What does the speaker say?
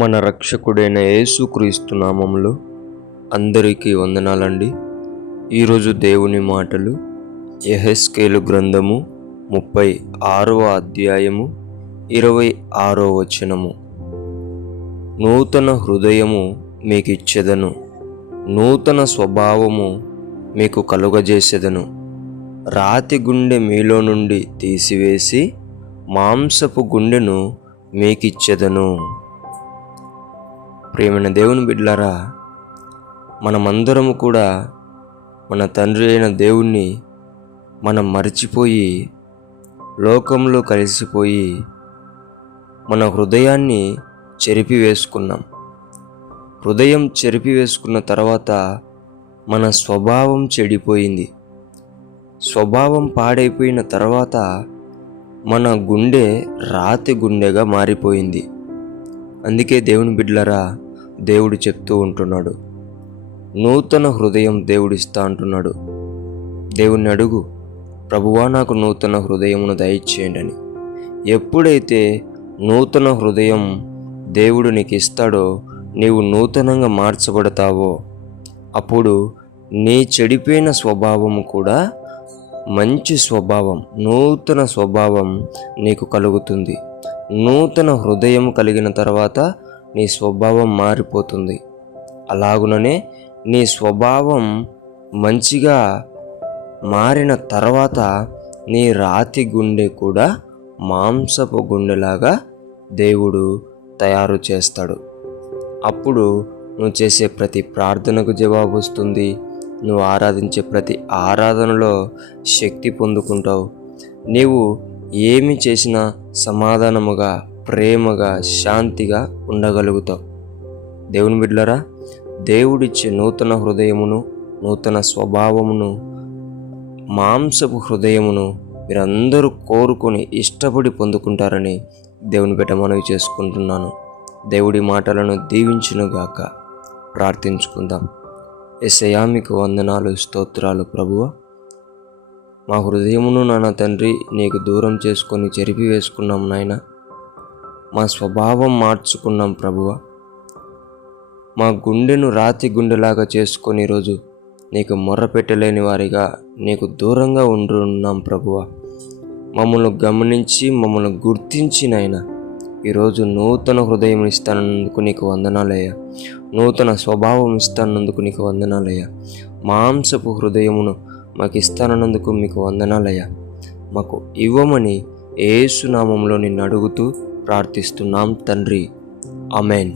మన రక్షకుడైన యేసుక్రీస్తు నామములో అందరికీ వందనాలండి. ఈరోజు దేవుని మాటలు యెహెజ్కేలు గ్రంథము 36వ అధ్యాయము 26వ వచనము. నూతన హృదయము మీకిచ్చెదను, నూతన స్వభావము మీకు కలుగజేసెదను. రాతి గుండె మీలో నుండి తీసివేసి మాంసపు గుండెను మీకిచ్చెదను. ప్రియమైన దేవుని బిడ్డలారా, మనమందరము కూడా మన తండ్రి అయిన దేవుణ్ణి మనం మరిచిపోయి లోకంలో కలిసిపోయి మన హృదయాన్ని చెరిపివేసుకున్నాం. హృదయం చెరిపివేసుకున్న తర్వాత మన స్వభావం చెడిపోయింది. స్వభావం పాడైపోయిన తర్వాత మన గుండె రాతి గుండెగా మారిపోయింది. అందుకే దేవుని బిడ్డలారా, దేవుడు చెప్తూ ఉంటున్నాడు, నూతన హృదయం దేవుడిస్తా అంటున్నాడు. దేవుణ్ణి అడుగు, ప్రభువా నాకు నూతన హృదయమును దయచేయండి అని. ఎప్పుడైతే నూతన హృదయం దేవుడు నీకు ఇస్తాడో, నీవు నూతనంగా మార్చబడతావో, అప్పుడు నీ చెడిపోయిన స్వభావము కూడా మంచి స్వభావం, నూతన స్వభావం నీకు కలుగుతుంది. నూతన హృదయం కలిగిన తర్వాత నీ స్వభావం మారిపోతుంది. అలాగుననే నీ స్వభావం మంచిగా మారిన తర్వాత నీ రాతి గుండె కూడా మాంసపు గుండెలాగా దేవుడు తయారు చేస్తాడు. అప్పుడు నువ్వు చేసే ప్రతి ప్రార్థనకు జవాబు వస్తుంది. నువ్వు ఆరాధించే ప్రతి ఆరాధనలో శక్తి పొందుకుంటావు. నీవు ఏమి చేసినా సమాధానముగా, ప్రేమగా, శాంతిగా ఉండగలుగుతావు. దేవుని బిడ్డలారా, దేవుడిచ్చే నూతన హృదయమును, నూతన స్వభావమును, మాంసపు హృదయమును మీరందరూ కోరుకొని ఇష్టపడి పొందుకుంటారని దేవుని బిడ్డ మనవి చేసుకుంటున్నాను. దేవుడి మాటలను దీవించునుగాక. ప్రార్థించుకుందాం. యేసయ్యా, మీకు వందనాలు, స్తోత్రాలు ప్రభువా. మా హృదయమును నాన్న తండ్రి నీకు దూరం చేసుకొని చెరిపివేసుకున్నాం నాయన. మా స్వభావం మార్చుకున్నాం ప్రభువా. మా గుండెను రాతి గుండెలాగా చేసుకొని ఈరోజు నీకు మొర్ర పెట్టలేని వారిగా నీకు దూరంగా ఉంటున్నాం ప్రభువా. మమ్మల్ని గమనించి మమ్మల్ని గుర్తించి నాయన ఈరోజు నూతన హృదయం ఇస్తానందుకు నీకు వందనాలయ్యా. నూతన స్వభావం ఇస్తానందుకు నీకు వందనాలయ్యా. మాంసపు హృదయమును మాకు ఇస్తానందుకు మీకు వందనాలయ్యా. మాకు ఇవ్వమని యేసు నామములో నిన్ను అడుగుతూ ప్రార్థిస్తున్నాం తండ్రి. ఆమేన్.